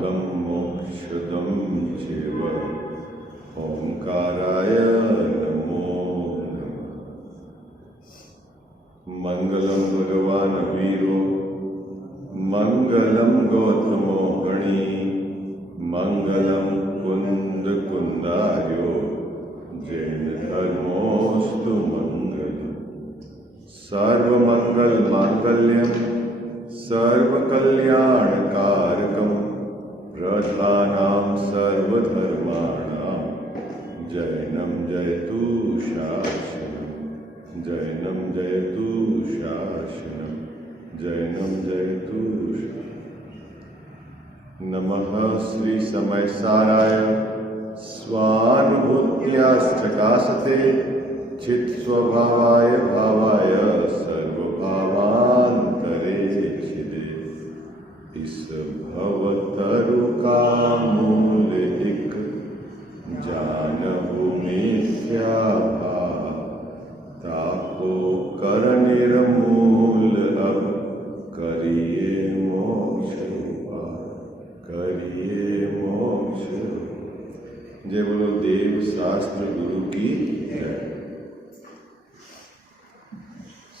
पदं मोक्षदं चैव ओंकाराय नमो नमः। मंगलम भगवान वीरो मंगलम गौतमो गणी मंगलम कुंद कुंदार्यो जैन धर्मोस्तु मंगल। सर्वमंगल मांगल्यम सर्वकल्याणकारकम प्रधानां सर्वधर्माणां जैनम जयतु शासनम जैनम जयतु शासनम जैनम जयतु शासनम। नमः श्री समयसाराय स्वानुभूत्याश्चकाशते चित् स्वभावाय भावाय सर्वभावान्तरे छिदे। इस भवतरु का मूल एक जानहु मिथ्या भाव ताको कर निर्मूल अब करिए मोक्ष करिए मोक्ष। जय बोलो देव शास्त्र गुरु की जय।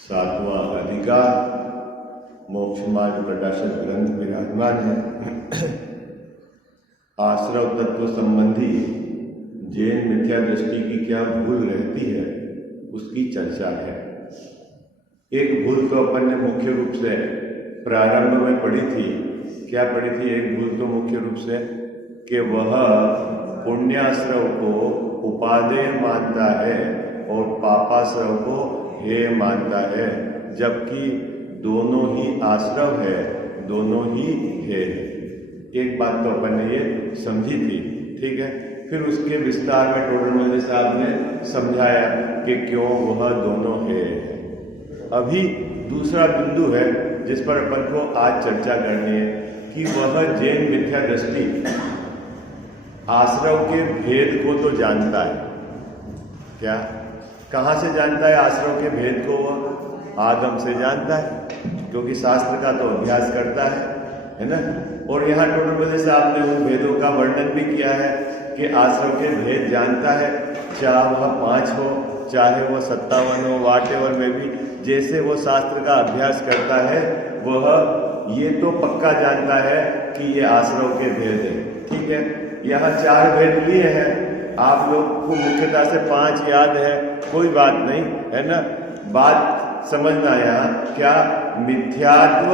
सातवां अधिकार मोक्ष मार्ग प्रकाशक ग्रंथ विराजमान है। आश्रव तत्व संबंधी जैन मिथ्या दृष्टि की क्या भूल रहती है उसकी चर्चा है। एक भूल तो अपन ने मुख्य रूप से प्रारंभ में पढ़ी थी। क्या पढ़ी थी? एक भूल तो मुख्य रूप से कि वह पुण्याश्रव को उपादेय मानता है और पापाश्रव को हेय मानता है, जबकि दोनों ही आश्रव है, दोनों ही हेय है। एक बात तो अपन ने ये समझी थी, ठीक है। फिर उसके विस्तार में टोडरमल साहब ने समझाया कि क्यों वह दोनों है। अभी दूसरा बिंदु है जिस पर अपन को आज चर्चा करनी है कि वह जैन मिथ्या दृष्टि आश्रव के भेद को तो जानता है। क्या? कहाँ से जानता है आश्रव के भेद को? वह आगम से जानता है, क्योंकि शास्त्र का तो अभ्यास करता है ना। और यहाँ टोडरमल साहब ने उन भेदों का वर्णन भी किया है कि आश्रव के भेद जानता है, चाहे वह 5 हो, चाहे वह 57 हो, वाटेवर में भी जैसे वो शास्त्र का अभ्यास करता है, वह ये तो पक्का जानता है कि ये आश्रव के भेद है। ठीक है, यहाँ 4 भेद लिए हैं, आप लोग को मुख्यतः से 5 याद है, कोई बात नहीं है ना। बात समझना यहाँ क्या? मिथ्यात्व,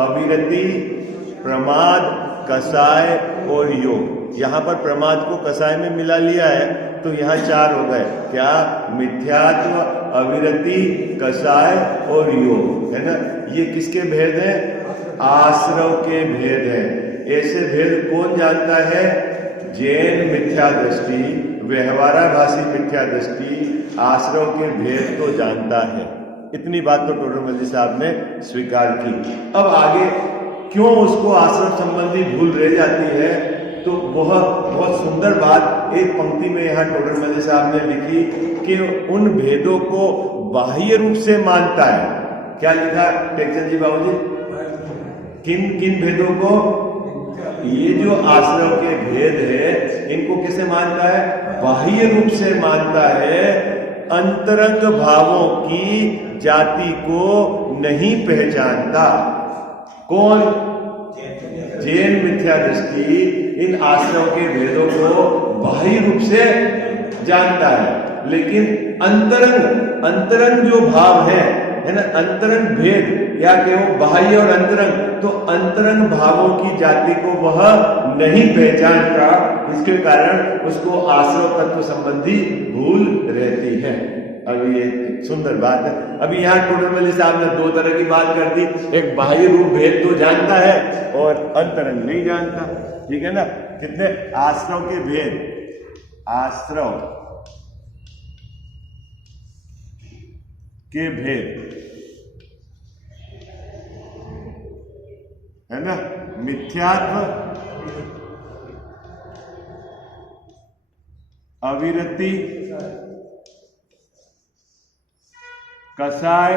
अविरति, प्रमाद, कसाय और योग। यहाँ पर प्रमाद को कसाय में मिला लिया है तो यहाँ 4 हो गए। क्या? मिथ्यात्व, अविरति, कसाय और योग, है ना। ये किसके भेद हैं? आश्रव के भेद हैं। ऐसे भेद कौन जानता है? जैन मिथ्या दृष्टि, व्यवहाराभासी मिथ्या दृष्टि आश्रव के भेद तो जानता है। इतनी बात तो टोडरमल साहब ने स्वीकार की। अब आगे क्यों उसको आश्रम संबंधी भूल रह जाती है, तो वह बहुत सुंदर बात एक पंक्ति में यहाँ टोडरमल साहब ने लिखी कि उन भेदों को बाह्य रूप से मानता है। क्या लिखा टेकचंद जी बाबूजी? किन किन भेदों को? ये जो आश्रव के भेद है इनको किसे मानता है? बाह्य रूप से मानता है। अंतरंग भावों की जाति को नहीं पहचानता। कौन? जैन मिथ्या दृष्टि इन आश्रव के भेदों को बाह्य रूप से जानता है, लेकिन अंतरंग जो भाव है ना, अंतरंग भेद या कि वो बाह्य और अंतरंग, तो अंतरंग भावों की जाति को वह नहीं पहचानता। इसके कारण उसको आश्रव तत्व संबंधी भूल रहती है। अब ये सुंदर बात है। अभी यहाँ टोडरमल साहब ने 2 तरह की बात कर दी। एक बाह्य रूप भेद तो जानता है और अंतरंग नहीं जानता, ठीक है ना। कितने आश्रव के भेद? आश्रव के भेद है ना। मिथ्यात्व, अविरति, कसाय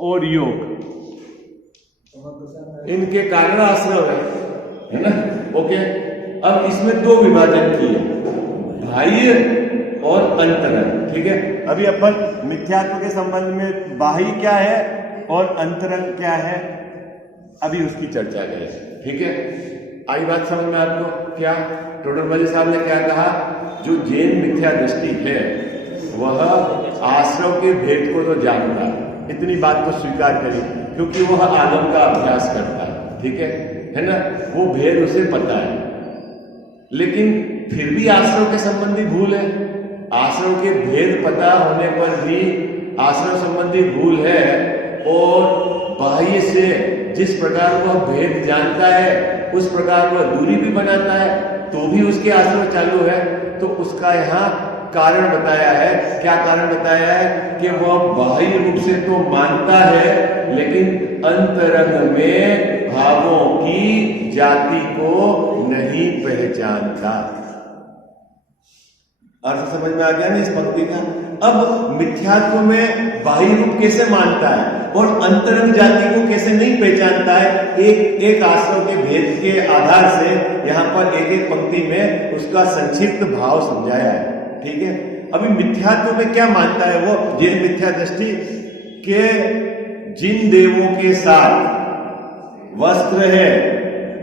और योग। इनके कारण आश्रव है ना। ओके, अब इसमें दो विभाजन किए, बाह्य और अंतरंग। ठीक है, अभी अपन मिथ्यात्व के संबंध में बाह्य क्या है और अंतरंग क्या है, अभी उसकी चर्चा करें। ठीक है, आई बात समझ में आपको? क्या टोडरमल साहब ने क्या कहा, जो जैन मिथ्या दृष्टि है वह आश्रव के भेद को तो जानता है, इतनी बात तो स्वीकार करी, क्योंकि वह आगम का अभ्यास करता है। ठीक है ना, वो भेद उसे पता है, लेकिन फिर भी आश्रव के संबंधी भूल है। आश्रव के भेद पता होने पर भी आश्रव संबंधी भूल है, और बाह्य से जिस प्रकार वह भेद जानता है उस प्रकार वह दूरी भी बनाता है, तो भी उसके आश्रव चालू है। तो उसका यहाँ कारण बताया है। क्या कारण बताया है? कि वह बाह्य रूप से तो मानता है, लेकिन अंतरंग में भावों की जाति को नहीं पहचानता। अर्थ समझ में आ गया ना इस पंक्ति का? अब मिथ्यात्व में बाह्य रूप कैसे मानता है और अंतरंग जाति को कैसे नहीं पहचानता है, एक आश्रव के भेद के आधार से यहां पर एक एक पंक्ति में उसका संक्षिप्त भाव समझाया है। ठीक है, अभी मिथ्यात्व में क्या मानता है वो जैन मिथ्या दृष्टि के, जिन देवों के साथ वस्त्र है,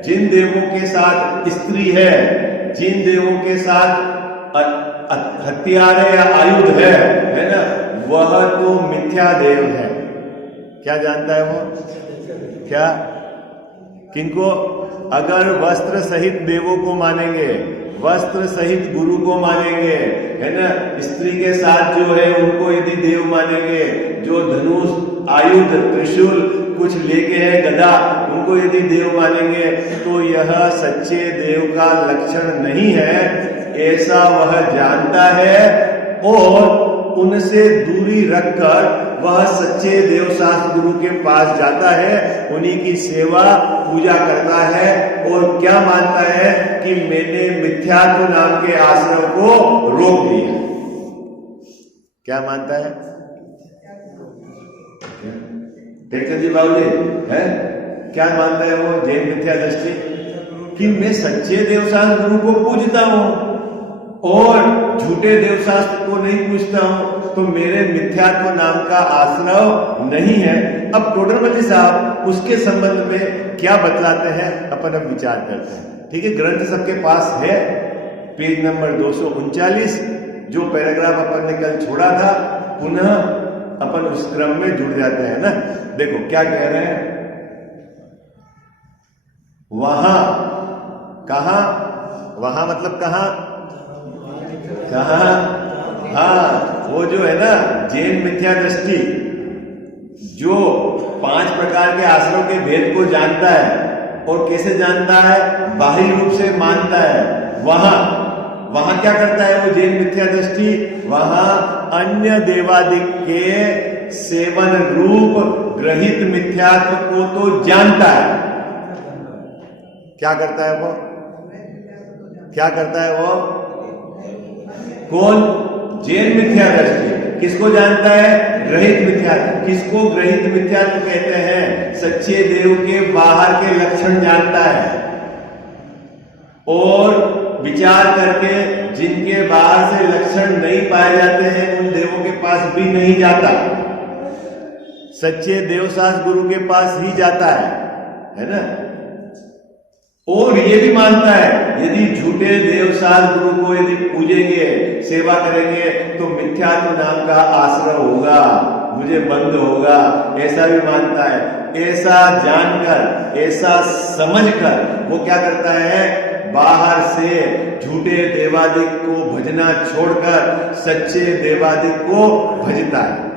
जिन देवों के साथ स्त्री है, जिन देवों के साथ हथियार है या आयुध है ना, वह तो मिथ्या देव है। क्या जानता है वो? क्या? किनको? अगर वस्त्र सहित देवों को मानेंगे, वस्त्र सहित गुरु को मानेंगे, है ना, स्त्री के साथ जो है उनको यदि देव मानेंगे, जो धनुष आयुध त्रिशूल कुछ लेके है गदा, उनको यदि देव मानेंगे, तो यह सच्चे देव का लक्षण नहीं है, ऐसा वह जानता है। और उनसे दूरी रखकर वह सच्चे देव शास्त्र गुरु के पास जाता है, उन्हीं की सेवा पूजा करता है, और क्या मानता है कि मैंने मिथ्यात्व नाम के आश्रव को रोक दिया। क्या मानता है? टेक्चर जी बाबूजी है, क्या मानता है वो जैन मिथ्या दृष्टि? कि मैं सच्चे देवशास्त्र गुरु को पूजता हूं और झूठे देवशास्त्र को नहीं पूछता हूं, तो मेरे मिथ्यात्व नाम का आश्रव नहीं है। अब टोडरमल साहब उसके संबंध में क्या बतलाते हैं, अपन अब विचार करते हैं। ठीक है, ग्रंथ सबके पास है, पेज नंबर 239, जो पैराग्राफ अपन ने कल छोड़ा था, पुनः अपन उस क्रम में जुड़ जाते हैं ना। देखो क्या कह रहे हैं, वहां, कहा, वहां मतलब कहां, हाँ, वो जो है ना जैन मिथ्या दृष्टि, जो 5 प्रकार के आश्रव के भेद को जानता है, और कैसे जानता है? बाह्य रूप से मानता है। वहां क्या करता है वो जैन मिथ्या दृष्टि? वहां अन्य देवादिक के सेवन रूप ग्रहित मिथ्यात्व को तो जानता है। क्या करता है वो? क्या करता है वो? कौन? जैन मिथ्या दृष्टि किसको जानता है? ग्रहित मिथ्या। किसको ग्रहित मिथ्यात्व कहते हैं? सच्चे देव के बाहर के लक्षण जानता है, और विचार करके जिनके बाहर से लक्षण नहीं पाए जाते हैं उन देवों के पास भी नहीं जाता, सच्चे देवशास्त्र गुरु के पास ही जाता है ना। और ये भी मानता है यदि झूठे देवशास्त्र गुरु को यदि पूजेंगे, सेवा करेंगे, तो मिथ्यात्व नाम का आश्रय होगा, मुझे बंद होगा, ऐसा भी मानता है। ऐसा जानकर, ऐसा समझकर वो क्या करता है? बाहर से झूठे देवादिक को भजना छोड़कर सच्चे देवादिक को भजता है।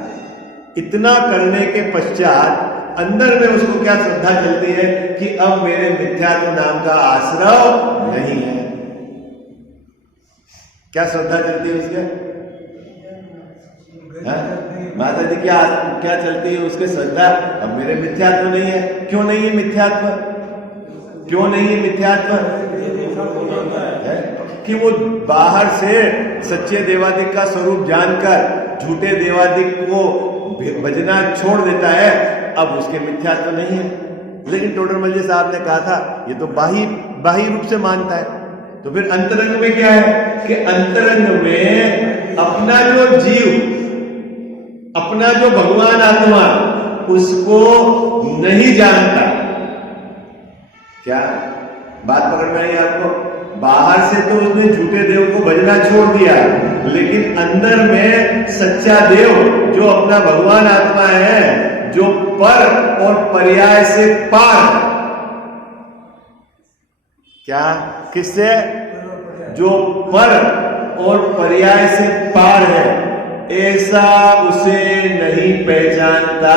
इतना करने के पश्चात अंदर में उसको क्या श्रद्धा चलती है कि अब मेरे मिथ्यात्व नाम का आश्रय नहीं है। क्या श्रद्धा चलती है उसके? माता जी क्या चलती है उसके श्रद्धा? अब मेरे मिथ्यात्व नहीं है। क्यों नहीं है मिथ्यात्व? क्यों नहीं है मिथ्यात्व? कि वो बाहर से सच्चे देवादिक का स्वरूप जानकर झूठे देवादिक को भजना छोड़ देता है, अब उसके मिथ्यात्व नहीं है। लेकिन टोडरमल जी साहब ने कहा था ये तो बाह्य रूप से मानता है। तो फिर अंतरंग में क्या है कि अंतरंग में अपना जो जीव, अपना जो भगवान आत्मा, उसको नहीं जानता। क्या बात पकड़ में आई आपको? बाहर से तो उसने झूठे देव को भजना छोड़ दिया, लेकिन अंदर में सच्चा देव जो अपना भगवान आत्मा है, जो पर और पर्याय से पार, क्या किससे? जो पर और पर्याय से पार है, ऐसा उसे नहीं पहचानता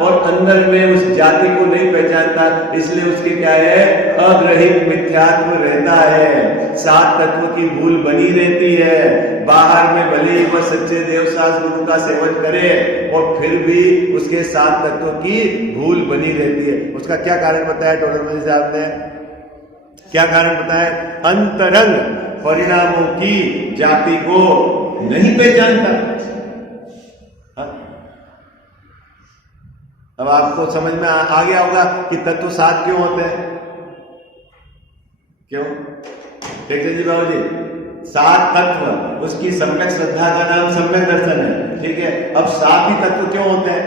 और अंदर में उस जाति को नहीं पहचानता, इसलिए उसके क्या है? अग्रहित मिथ्यात्व रहता है, सात तत्व की भूल बनी रहती है। बाहर में भले ही वह सच्चे देवसास गुरु का सेवन करे और फिर भी उसके सात तत्व की भूल बनी रहती है। उसका क्या कारण बताया टोडरमल साहब ने? क्या कारण बताया? अंतरंग परिणामों की जाति को नहीं पहचानता। अब आपको समझ में आ गया होगा कि तत्व सात क्यों होते हैं? क्यों? देखिए जी बाबू जी, सात तत्व, उसकी सम्यक श्रद्धा का नाम सम्यक दर्शन है, ठीक है। अब सात ही तत्व क्यों होते हैं?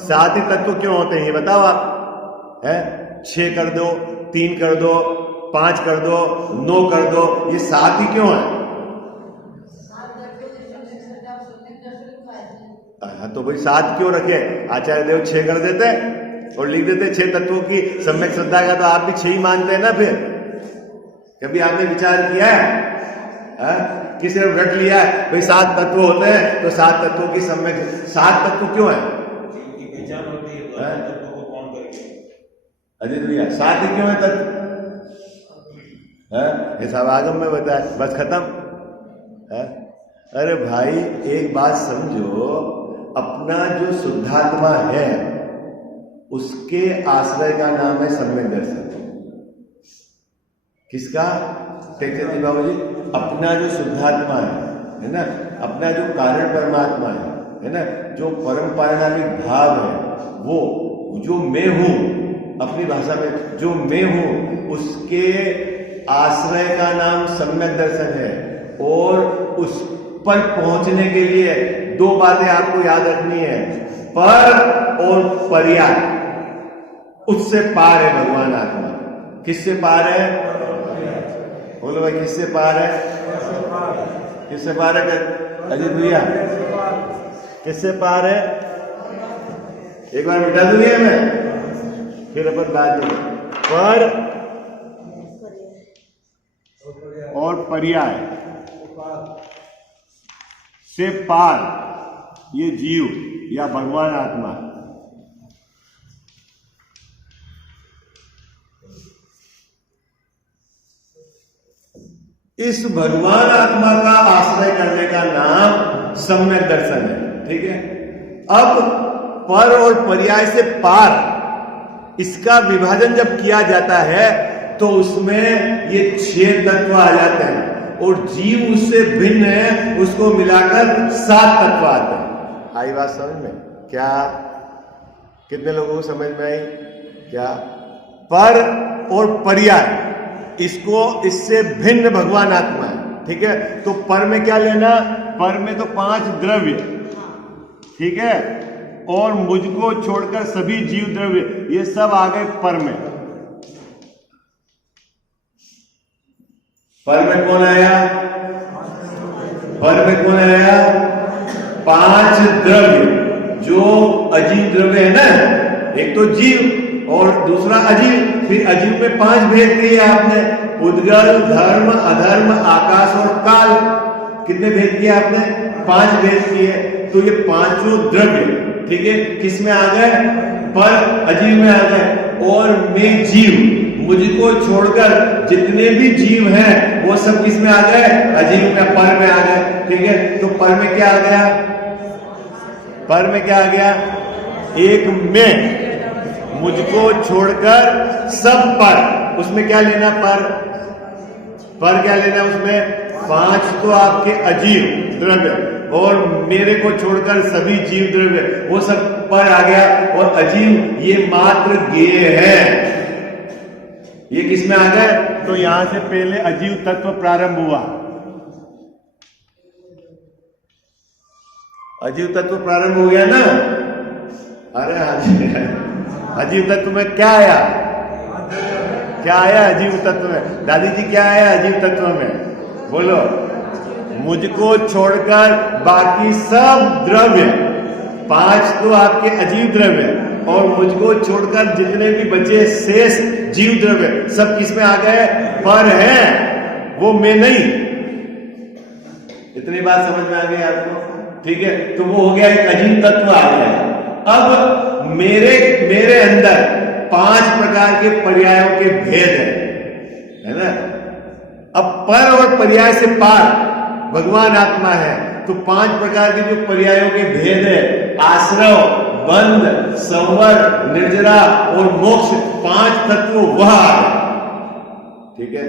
सात ही तत्व क्यों होते हैं ये बताओ आप? है 6 कर दो, 3 कर दो, 5 कर दो, 9 कर दो, ये सात ही क्यों है? हाँ तो भाई सात क्यों रखे? आचार्य देव 6 कर देते और लिख देते 6 तत्वों की सम्यक श्रद्धा का, तो आप भी 6 ही मानते हैं ना। फिर कभी आपने विचार किया है कि सिर्फ रट लिया है भाई 7 तत्व होते हैं तो 7 तत्वों की सम्यक? 7 तत्व क्यों है? अजीत भैया 7 ही क्यों है तत्व? ये सब आगम में बताया, बस खत्म है। अरे भाई एक बात समझो, अपना जो शुद्धात्मा है उसके आश्रय का नाम है सम्यक दर्शन। किसका? टेक्चर जी बाबू जी, अपना जो शुद्धात्मा है ना, अपना जो कारण परमात्मा है ना, जो परम पारिणामिक भाव है, वो जो मैं हूं, अपनी भाषा में जो मैं हूं, उसके आश्रय का नाम सम्यक दर्शन है। और उस पर पहुंचने के लिए 2 बातें आपको याद रखनी है, पर और पर्याय। उससे पार है भगवान आत्मा। किससे पार है? बोलो भाई किससे पार है? किससे पार है अजीत भैया? किससे पार है? एक बार बिठा दूंगी मैं, फिर अपन बात करें। पर और पर्याय से पार, ये जीव या भगवान आत्मा। इस भगवान आत्मा का आश्रय करने का नाम सम्यक दर्शन है, ठीक है। अब पर और पर्याय से पार, इसका विभाजन जब किया जाता है तो उसमें ये 6 तत्व आ जाते हैं और जीव उससे भिन्न है, उसको मिलाकर 7 तत्व आते हैं। आई बात समझ में? क्या कितने लोगों को समझ में आई? क्या पर और पर्याय, इसको इससे भिन्न भगवान आत्मा है, ठीक है। तो पर में क्या लेना? पर में तो 5 द्रव्य, ठीक है, और मुझको छोड़कर सभी जीव द्रव्य, ये सब आ गए पर में। पर में कौन आया? पर में कौन आया? 5 द्रव्य, जो अजीव द्रव्य है ना, एक तो जीव और दूसरा अजीव। फिर अजीव में 5 भेद किए आपने, उद्गल, धर्म, अधर्म, आकाश और काल। कितने भेद किए आपने? 5 भेद किए। तो ये 5 द्रव्य, ठीक है, किस में आ गए? पर अजीव में आ गए। और मैं जीव, मुझको छोड़कर जितने भी जीव हैं वो सब किस में आ गए? अजीव में, पर में आ गए, ठीक है। तो पर में क्या आ गया? पर में क्या आ गया? एक मैं, मुझको छोड़कर सब पर। उसमें क्या लेना? पर क्या लेना उसमें? 5 तो आपके अजीव द्रव्य, और मेरे को छोड़कर सभी जीव द्रव्य, वो सब पर आ गया। और अजीव ये मात्र गेय है, ये किस में आ गए? तो यहां से पहले अजीव तत्व प्रारंभ हुआ। अजीव तत्व प्रारंभ हो गया ना? अरे अजीव तत्व में क्या आया? क्या आया अजीव तत्व में? दादी जी क्या आया अजीव तत्व में? बोलो। मुझको छोड़कर बाकी सब द्रव्य, 5 तो आपके अजीव द्रव्य, और मुझको छोड़कर जितने भी बचे शेष जीव द्रव्य सब किसमें आ गए? पर है, वो मैं नहीं। इतनी बात समझ में आ गई आपको? ठीक है, तो वो हो गया एक अजीव तत्व आ गया। अब मेरे अंदर 5 प्रकार के पर्यायों के भेद है ना? अब पर और पर्याय से पार भगवान आत्मा है, तो 5 प्रकार के जो पर्यायों के भेद है, आश्रव, बंध, संवर, निर्जरा और मोक्ष, 5 तत्व वह आ गए। ठीक है,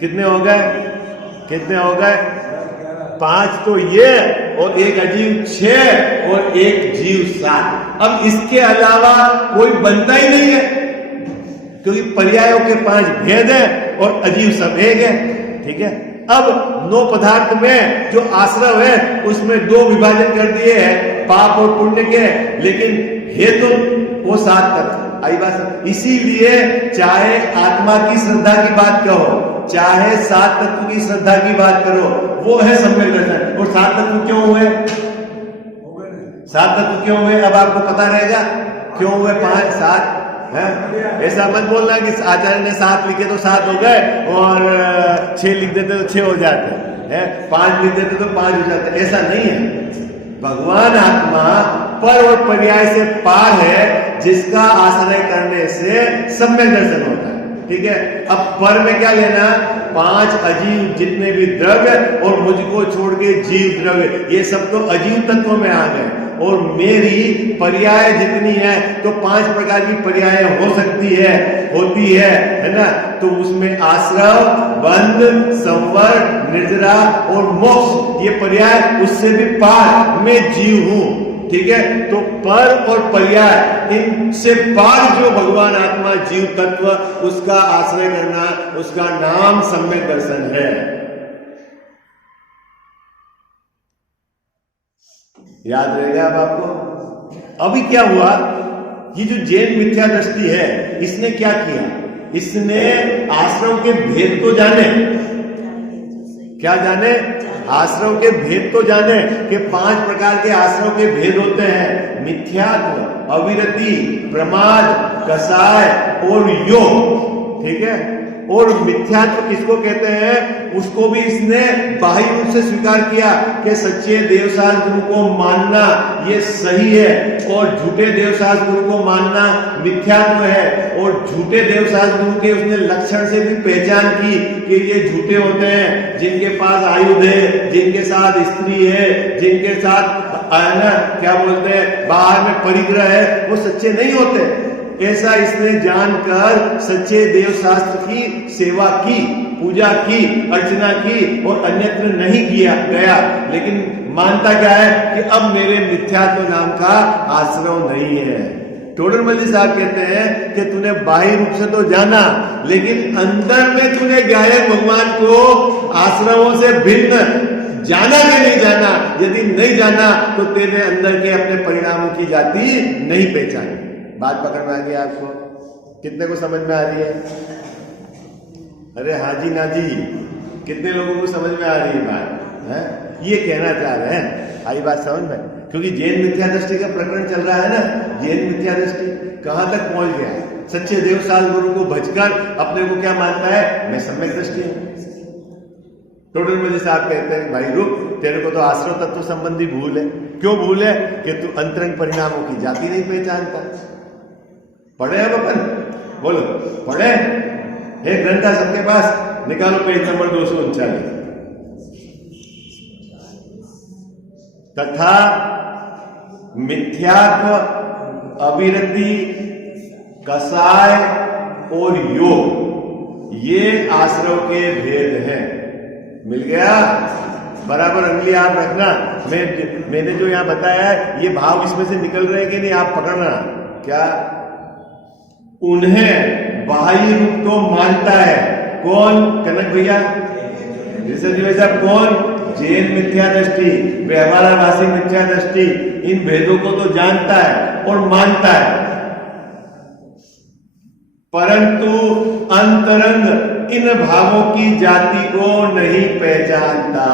कितने हो गए? कितने हो गए? 5 तो ये, और एक अजीव 6, और एक जीव 7। अब इसके अलावा कोई बनता ही नहीं है, क्योंकि पर्यायों के 5 भेद है और अजीव सब एक है। ठीक है, अब 9 पदार्थ में जो आश्रव है उसमें 2 विभाजन कर दिए हैं, पाप और पुण्य के, लेकिन हेतु वो 7 तत्व। आई बात? इसीलिए चाहे आत्मा की श्रद्धा की बात कहो, चाहे 7 तत्व की श्रद्धा की बात करो, वो है सम्यक दर्शन। और 7 तत्व क्यों हुए? 7 तत्व क्यों हुए? अब आपको पता रहेगा क्यों हुए 5 7 है? ऐसा मत बोलना कि आचार्य ने 7 लिखे तो 7 हो गए, और 6 लिख देते तो 6 हो जाते हैं, 5 लिख देते तो 5 हो जाते। ऐसा नहीं है। भगवान आत्मा पर और पर्याय से पार है, जिसका आश्रय करने से सम्यक दर्शन होता है। ठीक है, अब पर में क्या लेना? 5 अजीव जितने भी द्रव्य और मुझको छोड़ के जीव द्रव्य, ये सब तो अजीव तत्वों में आ गए। और मेरी पर्याय जितनी है, तो 5 प्रकार की पर्याय हो सकती है, होती है ना? तो उसमें आश्रव, बंध, संवर, निर्जरा और मोक्ष, ये पर्याय उससे भी पार मैं जीव हूं। ठीक है, तो पर और पर्याय इनसे पार जो भगवान आत्मा जीव तत्व, उसका आश्रय करना, उसका नाम सम्यक दर्शन है। याद रहेगा अब आपको? अभी क्या हुआ? ये जो जैन मिथ्या दृष्टि है, इसने क्या किया? इसने आश्रव के भेद तो जाने, क्या जाने? आश्रव के भेद तो जाने कि 5 प्रकार के आश्रव के भेद होते हैं, मिथ्यात्व, अविरति, प्रमाद, कसाय और योग। ठीक है, और मिथ्यात्व किसको कहते हैं? उसको भी इसने बाह्य रूप से स्वीकार किया कि सच्चे देवसास गुरु को मानना ये सही है, और झूठे देवसास गुरु को मानना मिथ्यात्व है। और झूठे देवसास गुरु के उसने लक्षण से भी पहचान की कि ये झूठे होते हैं, जिनके पास आयुध है, जिनके साथ स्त्री है, जिनके साथ क्या बोलते हैं बाहर में परिग्रह है, वो सच्चे नहीं होते। ऐसा इसने जानकर सच्चे देव शास्त्र की सेवा की, पूजा की, अर्चना की, और अन्यत्र नहीं किया गया। लेकिन मानता क्या है कि अब मेरे मिथ्यात्व नाम का आश्रव नहीं है। टोडरमल जी साहब कहते हैं कि तूने बाह्य रूप से तो जाना, लेकिन अंदर में तूने गायक भगवान को आश्रमों से भिन्न जाना कि नहीं जाना? यदि नहीं जाना तो तेरे अंदर के अपने परिणामों की जाति नहीं पहचानी। बात पकड़ में आ गई आपको? कितने को समझ में आ रही है? अरे हाँ जी ना जी, कितने लोगों को समझ में आ रही है बात है? ये कहना चाह रहे हैं, आई बात समझ में? क्योंकि जैन मिथ्या दृष्टि का प्रकरण चल रहा है ना। जैन मिथ्या दृष्टि कहां तक पहुंच गया? सच्चे देवसाल गुरु को भजकर अपने को क्या मानता है? मैं सम्यक दृष्टि हूं। टोडरमल जी साहब कहते हैं भाई रुक, तेरे को तो आश्रव तत्व संबंधी भूल है। क्यों भूल है? कि तू अंतरंग परिणामों की जाति नहीं पहचानता। पढ़े अब अपन? बोलो पढ़े? एक घंटा सबके पास, निकालो पेज नंबर 239। तथा मिथ्यात्व, अविरति, कसाय और योग, ये आश्रव के भेद हैं। मिल गया? बराबर अंगली आप रखना। मैंने जो यहाँ बताया है ये भाव इसमें से निकल रहे कि नहीं आप पकड़ना। क्या? उन्हें बाह्य रूप तो मानता है कौन? कनक भैया साहब कौन? जैन मिथ्या दृष्टि, व्यवहाराभासी मिथ्या दृष्टि, इन भेदों को तो जानता है और मानता है, परंतु अंतरंग इन भावों की जाति को नहीं पहचानता।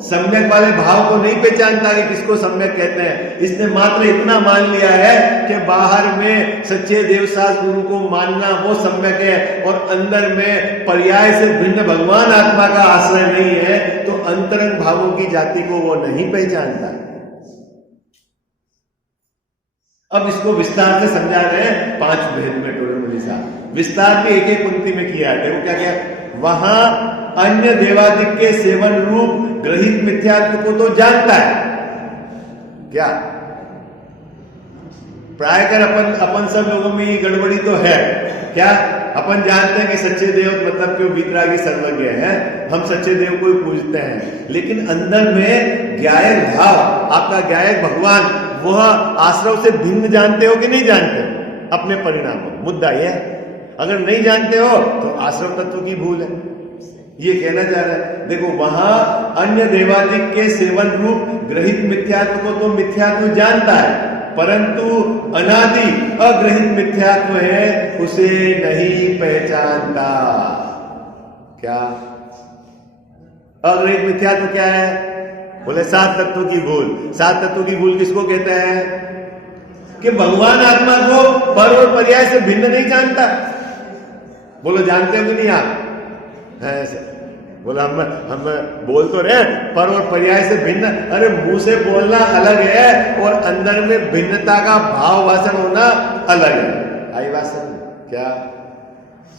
सम्यक वाले भाव को नहीं पहचानता कि किसको सम्यक कहते हैं। इसने मात्र इतना मान लिया है कि बाहर में सच्चे देवसास गुरु को मानना वो सम्यक है और अंदर में पर्याय से भिन्न भगवान आत्मा का आश्रय नहीं है, तो अंतरंग भावों की जाति को वो नहीं पहचानता। अब इसको विस्तार से समझा रहे हैं 5 भेद में टोलमली साहब। विस्तार भी एक एक पंक्ति में किया है। देखो क्या क्या, वहां अन्य देवादिक के सेवन रूप ग्रहित मिथ्यात्व को तो जानता है। क्या? प्राय कर अपन सब लोगों में ये गड़बड़ी तो है। क्या? अपन जानते हैं कि सच्चे देव मतलब क्यों वीतरागी सर्वज्ञ है, हम सच्चे देव को ही पूजते हैं, लेकिन अंदर में ज्ञायक भाव, आपका ज्ञायक भगवान, वह आश्रव से भिन्न जानते हो कि नहीं जानते अपने परिणाम को? मुद्दा यह है। अगर नहीं जानते हो तो आश्रव तत्व की भूल है, ये कहना चाह रहा है। देखो वहां अन्य देवादिक के सेवन रूप ग्रहित मिथ्यात्व को तो मिथ्यात्व जानता है, परंतु अनादि अग्रहित मिथ्यात्व है उसे नहीं पहचानता। क्या? अग्रहित मिथ्यात्व क्या है? बोले 7 तत्वों की भूल। 7 तत्वों की भूल किसको कहते हैं? कि भगवान आत्मा को पर और पर्याय से भिन्न नहीं जानता। बोलो जानते हो कि नहीं आप? ऐसे बोला हम बोल तो रहे पर और पर्याय से भिन्न। अरे मुंह से बोलना अलग है और अंदर में भिन्नता का भाव वासन होना अलग है। आई बात समझ? क्या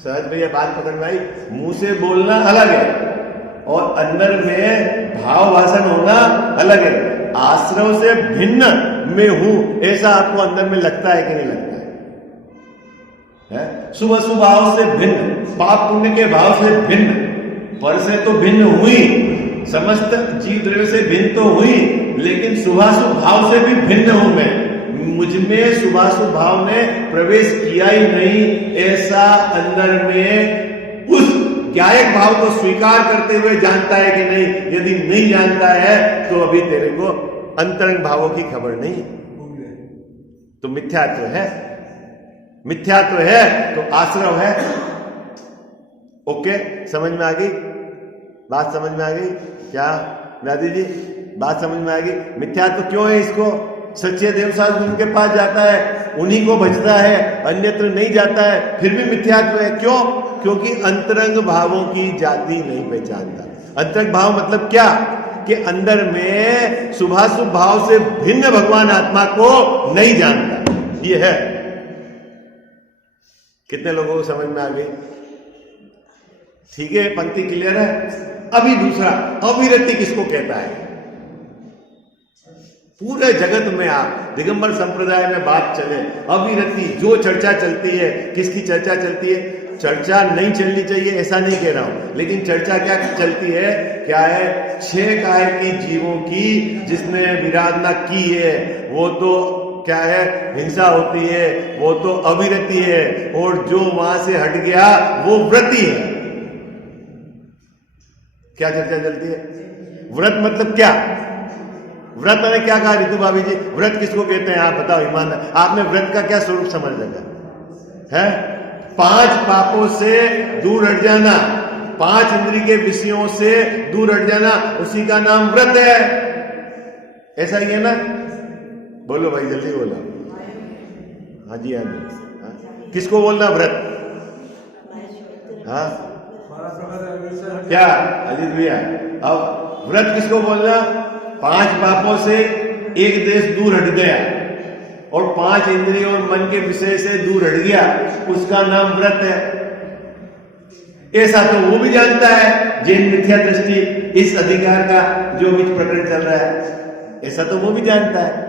सहज भैया बात पकड़ में आई? मुंह से बोलना अलग है और अंदर में भाव वासन होना अलग है। आश्रव से भिन्न में हूं ऐसा आपको अंदर में लगता है कि नहीं लगता है? शुभ अशुभ भाव से भिन्न, पाप पुण्य के भाव से भिन्न, पर से तो भिन्न हुई, समस्त जीव द्रव्य से भिन्न तो हुई, लेकिन शुभाशुभ भाव से भी भिन्न हूं मैं। मुझमें शुभाशुभ भाव ने प्रवेश किया ही नहीं, ऐसा अंदर में उस ज्ञायक भाव को स्वीकार करते हुए जानता है कि नहीं? यदि नहीं जानता है तो अभी तेरे को अंतरंग भावों की खबर नहीं, तो मिथ्यात्व है। मिथ्यात्व है तो आश्रव है। ओके, समझ में आ गई बात? समझ में आ गई? क्या दादी जी बात समझ में आ गई? मिथ्यात्व क्यों है? इसको सच्चे देवसास गुरु के पास जाता है, उन्हीं को भजता है, अन्यत्र नहीं जाता है, फिर भी मिथ्यात्व है। क्यों? क्योंकि अंतरंग भावों की जाति नहीं पहचानता। अंतरंग भाव मतलब क्या? कि अंदर में शुभाशुभ भाव से भिन्न भगवान आत्मा को नहीं जानता। ये है। कितने लोगों को समझ में आ गई? ठीक है, पंक्ति क्लियर है। अभी दूसरा, अविरति किसको कहता है? पूरे जगत में आप दिगंबर संप्रदाय में बात चले, अविरति जो चर्चा चलती है, किसकी चर्चा चलती है? चर्चा नहीं चलनी चाहिए ऐसा नहीं कह रहा हूं, लेकिन चर्चा क्या चलती है? क्या है? 6 काय की जीवों की जिसने विराधना की है वो तो क्या है? हिंसा होती है, वो तो अविरति है, और जो वहां से हट गया वो व्रति है। क्या चर्चा चलती है? व्रत मतलब क्या? व्रत मैंने क्या कहा रितु भाभी जी? व्रत किसको कहते हैं आप बताओ ईमानदार? आपने व्रत का क्या स्वरूप समझ रखा है? 5 पापों से दूर हट जाना, 5 इंद्रिय के विषयों से दूर हट जाना, उसी का नाम व्रत है। ऐसा ही है ना? बोलो भाई, जल्दी बोलो। हाँ जी, हाँ जी। किसको बोलना व्रत? हाँ क्या अजीत भैया? अब व्रत किसको बोलना? 5 पापों से एक देश दूर हट गया और 5 इंद्रिय और मन के विषय से दूर हट गया, उसका नाम व्रत है। ऐसा तो वो भी जानता है, जैन मिथ्या दृष्टि इस अधिकार का जो बीच प्रकरण चल रहा है, ऐसा तो वो भी जानता है।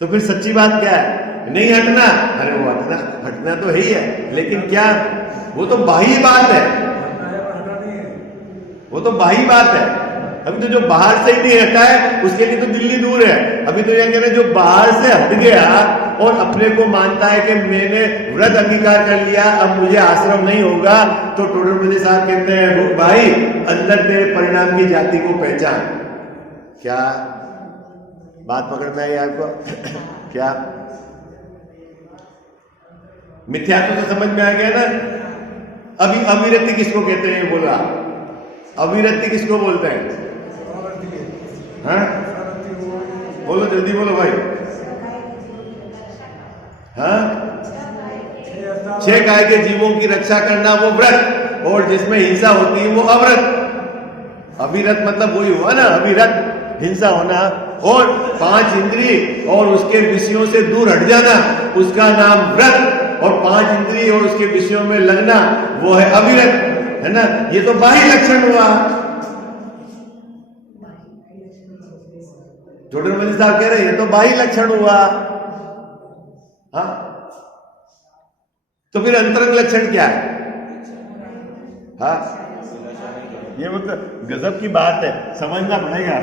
तो फिर सच्ची बात क्या है? नहीं हटना, अरे वो हटना तो है ही है, लेकिन क्या वो तो बाह्य बात है। वो तो बाहरी बात है। अभी तो जो बाहर से ही नहीं हटा है उसके लिए तो दिल्ली दूर है। अभी तो यह कह रहे जो बाहर से हट गया और अपने को मानता है कि मैंने व्रत अंगीकार कर लिया, अब मुझे आश्रम नहीं होगा, तो टोडरमल साहब कहते हैं रुक भाई, अंदर तेरे परिणाम की जाति को पहचान। क्या बात पकड़ में आई आपको? क्या मिथ्यात्व तो समझ में आ गया ना? अभी अविरति किसको कहते हैं? बोला अविरति किसको बोलते हैं? हाँ बोलो, जल्दी बोलो भाई। हाँ, 6 काय के जीवों की रक्षा करना वो व्रत, और जिसमें हिंसा होती है वो अव्रत। अविरत मतलब वही हुआ ना, अविरत हिंसा होना, और 5 इंद्रिय और उसके विषयों से दूर हट जाना उसका नाम व्रत, और 5 इंद्रिय और उसके विषयों में लगना वो है अविरत, है ना? ये तो बाह्य लक्षण हुआ। टोडरमल साहब कह रहे हैं ये तो बाह्य लक्षण हुआ। हाँ, तो फिर अंतरंग लक्षण क्या है? हाँ, ये मतलब गजब की बात है, समझना पड़ेगा।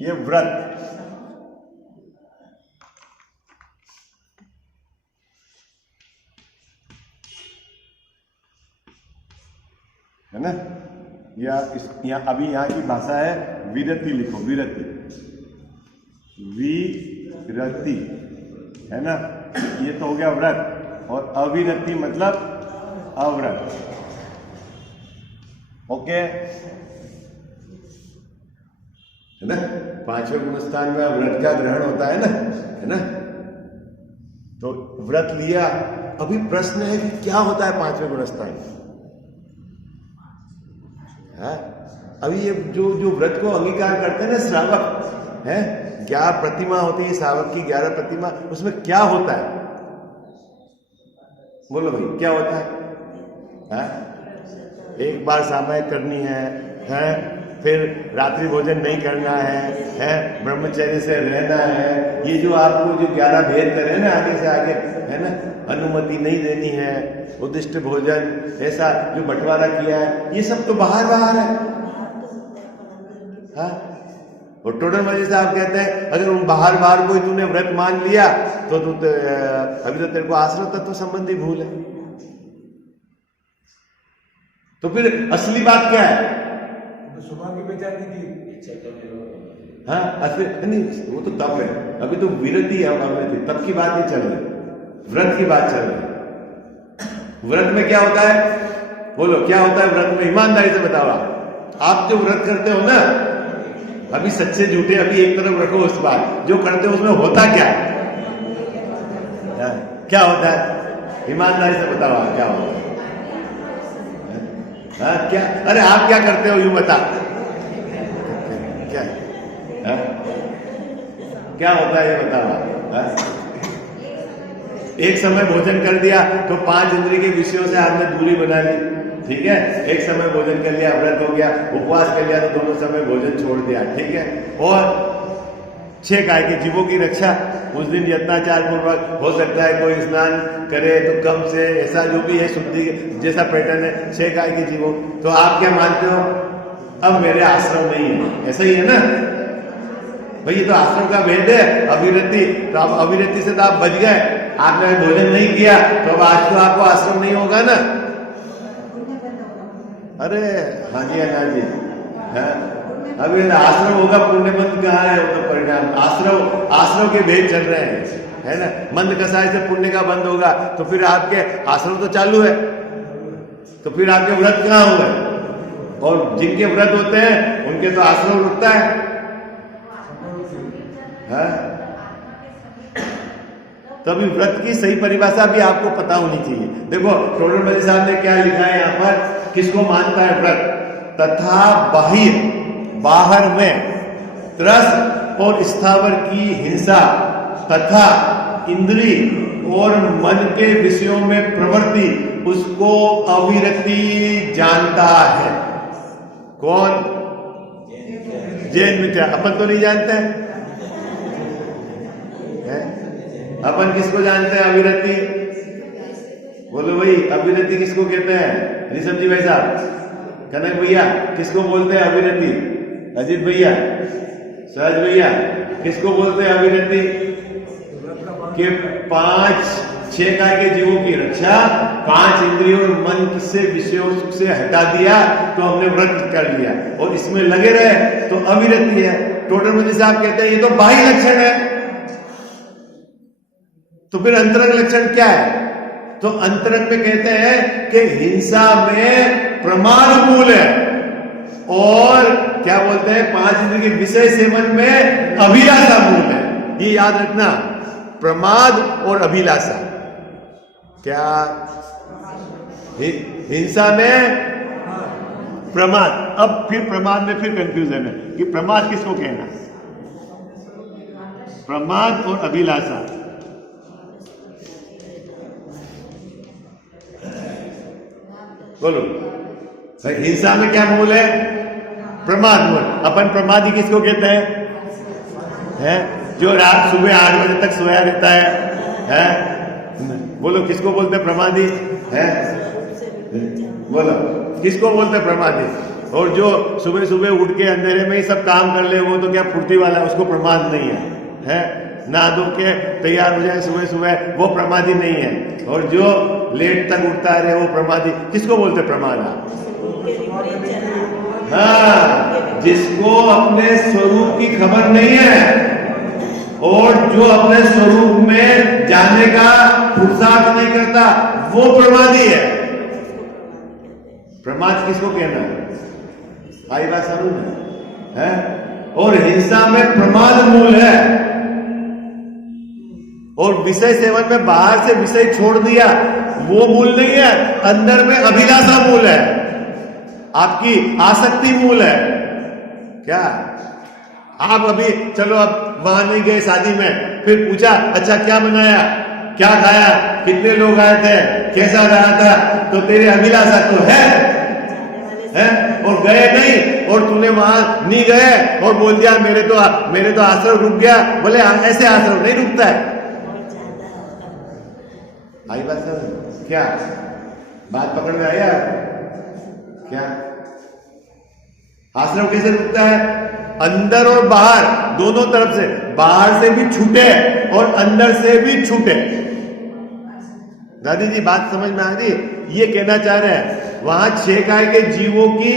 ये व्रत है ना, या यहाँ अभी यहाँ की भाषा है विरति, लिखो विरति, विरति है ना, ये तो हो गया व्रत, और अविरति मतलब अव्रत। ओके, है ना? 5वें गुणस्थान में व्रत का ग्रहण होता है ना? तो व्रत लिया। अभी प्रश्न है कि क्या होता है 5वें गुणस्थान? अभी ये जो व्रत को अंगीकार करते हैं ना श्रावक है, 11 प्रतिमा होती है श्रावक की, 11 प्रतिमा, उसमें क्या होता है? बोलो भाई, क्या होता है? एक बार सामायिक करनी है, फिर रात्रि भोजन नहीं करना है, ब्रह्मचर्य से रहना है, ये जो आपको जो 11 भेद करे ना आगे से आगे, है ना, अनुमति नहीं देनी है, उद्दिष्ट भोजन, ऐसा जो बंटवारा किया है, ये सब तो बाहर है। हाँ, और टोडरमल साहब कहते हैं अगर बाहर कोई तूने व्रत मान लिया तो तू अभी तो तेरे को आश्रम तत्व संबंधी भूल है। तो फिर असली बात क्या है? सुबह की पहचान की। हाँ, असली नहीं, वो तो तप है। अभी तो विरति है, अविरति, तप की बात नहीं चल रही, व्रत की बात चल रही। व्रत में क्या होता है? बोलो क्या होता है व्रत में? ईमानदारी से बताओ। आप जो व्रत करते हो ना, अभी सच्चे झूठे अभी एक तरफ रखो, उस बात जो करते हो उसमें होता क्या है? क्या होता है? ईमानदारी से बताओ क्या होता है? क्या? अरे आप क्या करते हो यूं बता, क्या क्या होता है ये बताओ। एक समय भोजन कर दिया तो 5 इंद्रिय के विषयों से आपने दूरी बना ली, ठीक है? एक समय भोजन कर लिया, व्रत हो गया, उपवास कर लिया तो दोनों समय भोजन छोड़ दिया, ठीक है? और 6 काय के जीवों की रक्षा, उस दिन यत्नाचार पूर्वक, हो सकता है कोई स्नान करे तो कम से, ऐसा जो भी है शुद्धि जैसा पैटर्न है, 6 काय के जीवों। तो आप क्या मानते हो? अब मेरे आश्रम नहीं है, ऐसा ही है ना भाई? ये तो आश्रम का भेद है, अविरति। तो अब अविरति से तो आप बच गए, आपने भोजन नहीं किया तो अब आज तो आपको आश्रम नहीं होगा ना? अरे हाँ जी, हाँ जी, हाँ, अभी आश्रम होगा, पुण्य बंद कहाँ है? वो तो परिणाम आश्रम के भेद चल रहे हैं, है ना? मंद कसाय से पुण्य का बंद होगा तो फिर आपके आश्रम तो चालू है, तो फिर आपके व्रत कहाँ हुए? और जिनके व्रत होते हैं उनके तो आश्रम रुकता है। तभी व्रत की सही परिभाषा भी आपको पता होनी चाहिए। देखो टोडरमल साहब ने क्या लिखा है यहाँ पर, किसको मानता है व्रत? तथा बाहर में त्रस और स्थावर की हिंसा तथा इंद्रिय और मन के विषयों में प्रवृत्ति, उसको अविरति जानता है। कौन? जैन मित्र। अपन तो नहीं जानते हैं, है? अपन किसको जानते हैं अविरति? बोलो भाई, अविरति किसको कहते हैं? ऋषभ जी भाई साहब, कनक भैया, किसको बोलते हैं अविरति? अजीत भैया, सहज भैया, किसको बोलते हैं अविरति? के 5-6 काय के जीवों की रक्षा, 5 इंद्रियों और मन से विषयों से हटा दिया तो हमने व्रत कर लिया, और इसमें लगे रहे तो अविरति है। टोटल मुझे साहब कहते हैं ये तो बाह्य लक्षण है, तो फिर अंतरंग लक्षण क्या है? तो अंतरंग में कहते हैं कि हिंसा में प्रमाद मूल है, और क्या बोलते हैं 5 इंद्रिय के विषय सेवन में अभिलाषा मूल है। ये याद रखना, प्रमाद और अभिलाषा। क्या हिंसा में प्रमाद? अब फिर प्रमाद में फिर कंफ्यूजन है कि प्रमाद किसको कहना? प्रमाद और अभिलाषा। बोलो भाई, हिंसा में क्या मूल है? प्रमाद मूल। अपन प्रमादी किसको कहते हैं? जो रात सुबह 8 बजे तक सोया रहता है? बोलो किसको बोलते हैं प्रमादी? है बोलो किसको बोलते हैं प्रमादी? और जो सुबह सुबह उठ के अंधेरे में ही सब काम कर ले, वो तो क्या फुर्ती वाला है, उसको प्रमाद नहीं है? नहा धो के तैयार हो जाए सुबह सुबह, वो प्रमादी नहीं है। और जो लेट तक उठता रहे वो प्रमादी। किसको बोलते प्रमाद? हाँ, जिसको अपने स्वरूप की खबर नहीं है और जो अपने स्वरूप में जाने का पुरुषार्थ नहीं करता, वो प्रमादी है। प्रमाद किसको कहना है? आई बात समझ है? और हिंसा में प्रमाद मूल है, और विषय सेवन में बाहर से विषय छोड़ दिया वो मूल नहीं है, अंदर में अभिलाषा मूल है, आपकी आसक्ति मूल है। क्या आप अभी चलो अब वहां नहीं गए शादी में, फिर पूछा अच्छा क्या बनाया, क्या खाया, कितने लोग आए थे, कैसा रहा था, तो तेरी अभिलाषा तो है और गए नहीं, और तूने वहां नहीं गए और बोल दिया मेरे तो आश्रम रुक गया। बोले ऐसे आश्रम नहीं रुकता है। आई बात समझ? क्या बात पकड़ में आया? क्या आश्रम कैसे रुकता है? अंदर और बाहर दोनों तरफ से, बाहर से भी छूटे और अंदर से भी छूटे। दादी जी बात समझ में आ गई? ये कहना चाह रहे हैं वहां 6 काय के जीवों की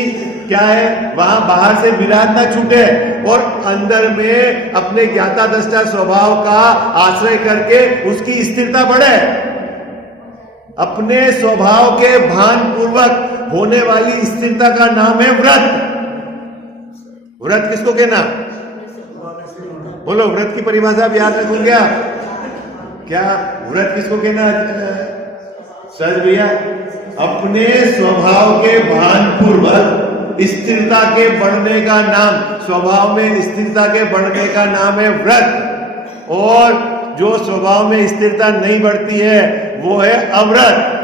क्या है, वहां बाहर से विराट ना छूटे और अंदर में अपने ज्ञाता दृष्टा स्वभाव का आश्रय करके उसकी स्थिरता बढ़े। अपने स्वभाव के भान पूर्वक होने वाली स्थिरता का नाम है व्रत। व्रत किसको कहना? बोलो व्रत की परिभाषा भी याद रखूं क्या? क्या व्रत किसको कहना? सच भैया, अपने स्वभाव के भान पूर्वक स्थिरता के बढ़ने का नाम, स्वभाव में स्थिरता के बढ़ने का नाम है व्रत। और जो स्वभाव में स्थिरता नहीं बढ़ती है वो है अव्रत।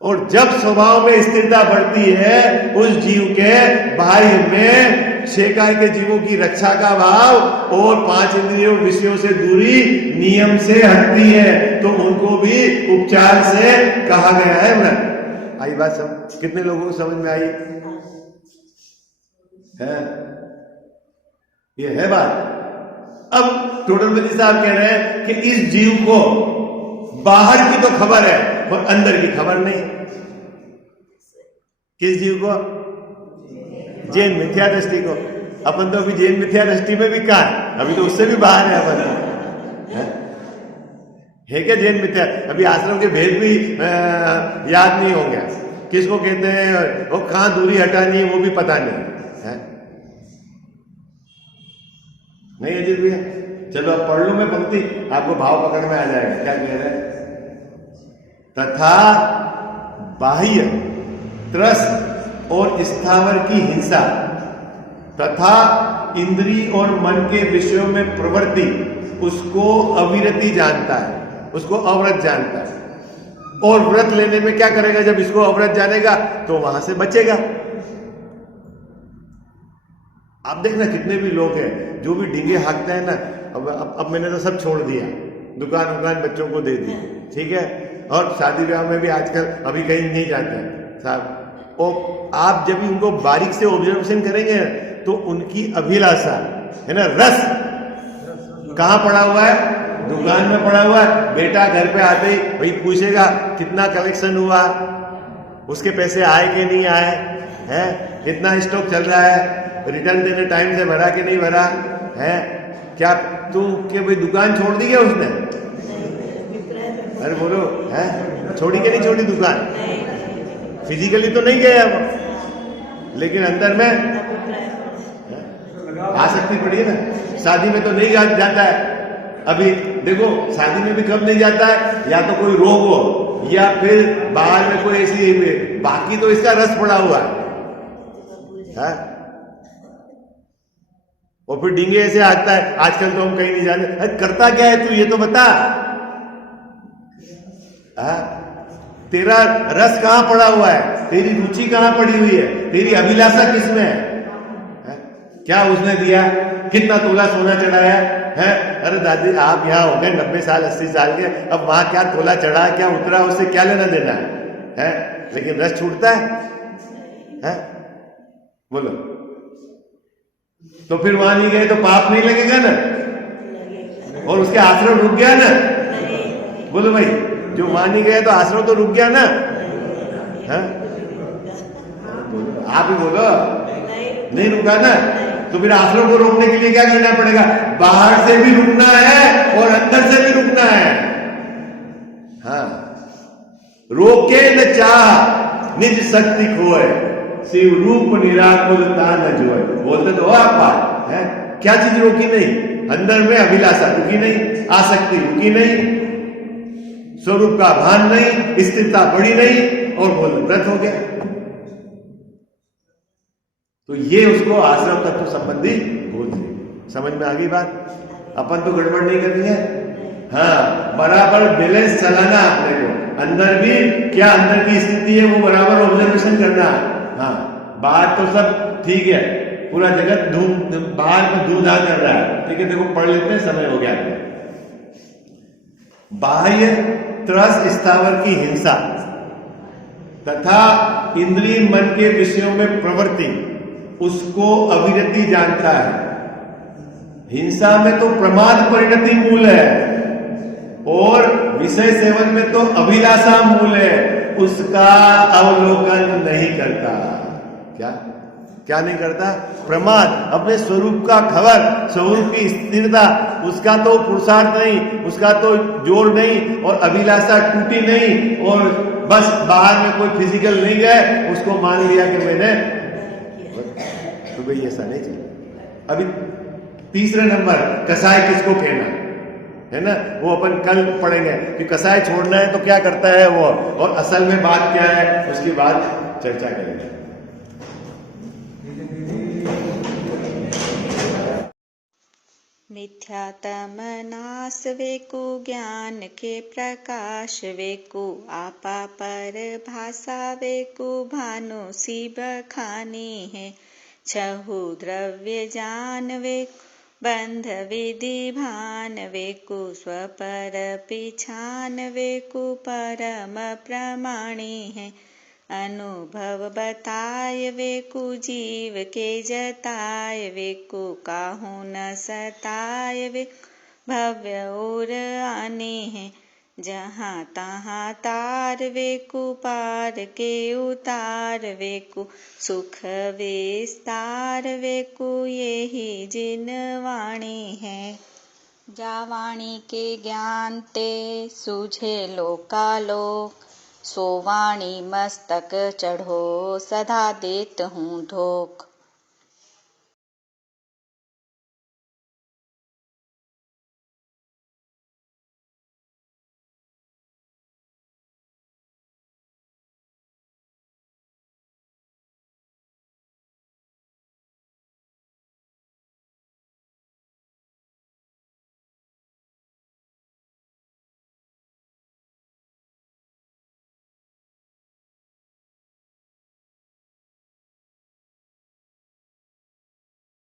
और जब स्वभाव में स्थिरता बढ़ती है उस जीव के बाह्य में 6 काय के जीवों की रक्षा का भाव और 5 इंद्रियों विषयों से दूरी नियम से हटती है, तो उनको भी उपचार से कहा गया है व्रत। आई बात सब कितने लोगों को समझ में आई है? ये है बात। अब टोटल मजी साहब कह रहे हैं कि इस जीव को बाहर की तो खबर है और अंदर की खबर नहीं। किस जीव को? जैन मिथ्या दृष्टि को। अपन तो अभी जैन मिथ्या दृष्टि में भी कहा, अभी तो उससे भी बाहर है अपन। है क्या जैन मिथ्या? अभी आश्रम के भेद भी याद नहीं होंगे। किसको कहते हैं और कहां दूरी हटानी है वो भी पता नहीं है। नहीं अजीत भैया, चलो अब पढ़ लो मैं पंक्ति, आपको भाव पकड़ में आ जाएगा। क्या कह रहे हैं? तथा बाह्य त्रस्त और स्थावर की हिंसा तथा इंद्री और मन के विषयों में प्रवृत्ति उसको अविरति जानता है, उसको अव्रत जानता है। और व्रत लेने में क्या करेगा? जब इसको अव्रत जानेगा तो वहां से बचेगा। आप देखना कितने भी लोग हैं जो भी डींगे हाँकते हैं ना, अब मैंने तो सब छोड़ दिया, दुकान बच्चों को दे दी, ठीक है। और शादी ब्याह में भी आजकल अभी कहीं नहीं जाते हैं साहब। और आप जब उनको बारीक से ऑब्जर्वेशन करेंगे तो उनकी अभिलाषा है ना, रस कहाँ पड़ा हुआ है? दुकान में पड़ा हुआ है। बेटा घर पे आते ही भाई पूछेगा कितना कलेक्शन हुआ, उसके पैसे आए कि नहीं आए, है कितना स्टॉक चल रहा है, रिटर्न देने टाइम से भरा कि नहीं भरा है, क्या तू के भाई दुकान छोड़ दी क्या उसने? अरे बोलो, है छोड़ी कि नहीं छोड़ी दुकान? फिजिकली तो नहीं गए अब, लेकिन अंदर में आसक्ति पड़ी है ना। शादी में तो नहीं जाता है। अभी देखो शादी में भी कब नहीं जाता है, या तो कोई रोग हो या फिर बाहर में कोई ऐसी, बाकी तो इसका रस पड़ा हुआ है। और फिर डिंगे ऐसे आता है, आजकल तो हम कहीं नहीं जाते। अरे करता क्या है तू, ये तो बता। तेरा रस कहां पड़ा हुआ है, तेरी रुचि कहां पड़ी हुई है, तेरी अभिलाषा किसमें है? क्या उसने दिया, कितना तोला सोना चढ़ाया है? अरे दादी आप यहाँ हो गए 90 साल 80 साल के, अब वहां क्या तोला चढ़ा क्या उतरा, उससे क्या लेना देना है? लेकिन रस छूटता है? बोलो। तो फिर वहां नहीं गए तो पाप नहीं लगेगा ना, और उसके आश्रम रुक गया ना। बोलो भाई, जो वहां नहीं गए तो आश्रम तो रुक गया ना। आप ही बोलो, नहीं रुका ना। तो फिर आश्रम को रोकने के लिए क्या करना पड़ेगा? बाहर से भी रुकना है और अंदर से भी रुकना है। हाँ, रोके न चाह निज शक्ति खोए, शिव रूप निराकुलता न जोए। बोलते तो आप बात है, क्या चीज रोकी नहीं? अंदर में अभिलाषा रुकी नहीं, आसक्ति रुकी नहीं, स्वरूप का भान नहीं, स्थिरता बढ़ी नहीं, और बोल व्रत हो गया। तो ये उसको आश्रम तत्व संबंधी बोलते। समझ में आ गई बात? अपन तो गड़बड़ नहीं करनी है। हाँ, बराबर बैलेंस चलाना अपने को। अंदर भी क्या अंदर की स्थिति है वो बराबर ऑब्जर्वेशन करना। हाँ, बाहर तो सब ठीक है, पूरा जगत बाहर में धूमधा कर रहा है, ठीक है। देखो पढ़ लेते हैं, समय हो गया। बाह्य त्रस स्थावर की हिंसा तथा इंद्रिय मन के विषयों में प्रवृत्ति उसको अविरति जानता है। हिंसा में तो प्रमाद परिणति मूल है, और विषय सेवन में तो अभिलाषा मूल है। उसका अवलोकन नहीं करता। क्या नहीं करता? प्रमाद, अपने स्वरूप का खबर, स्वरूप की स्थिरता, उसका तो पुरुषार्थ नहीं, उसका तो जोर नहीं, और अभिलाषा टूटी नहीं, और बस बाहर में कोई फिजिकल नहीं गए, उसको मान लिया कि मैंने, तो भाई ऐसा नहीं चाहिए। अभी तीसरे नंबर, कसाय किसको कहना है ना, वो अपन कल पढ़ेंगे कि कसाय छोड़ना है तो क्या करता है वो, और असल में बात क्या है, उसकी बात चर्चा करेंगे। मिथ्यातम नाश वेकु ज्ञान के प्रकाश वेकु, आपा पर भाषा वेकु भानु सी बखानी है। छहु द्रव्य जान वेकु बंध विधि भान वेकु, स्वपर पिछान वेकु परम प्रमाणी है। अनुभव बताय वेकु जीव के जताय वेकु, काहू न सताय वेकु भव्य और आने है। जहाँ तहाँ तार वेकु पार के उतार वेकु, सुख विस्तार वेकु यही जिन वाणी है। जा वाणी के ज्ञान ते सूझे लोकालोक, सो वाणी मस्तक चढ़ो सदा देत हूँ धोख।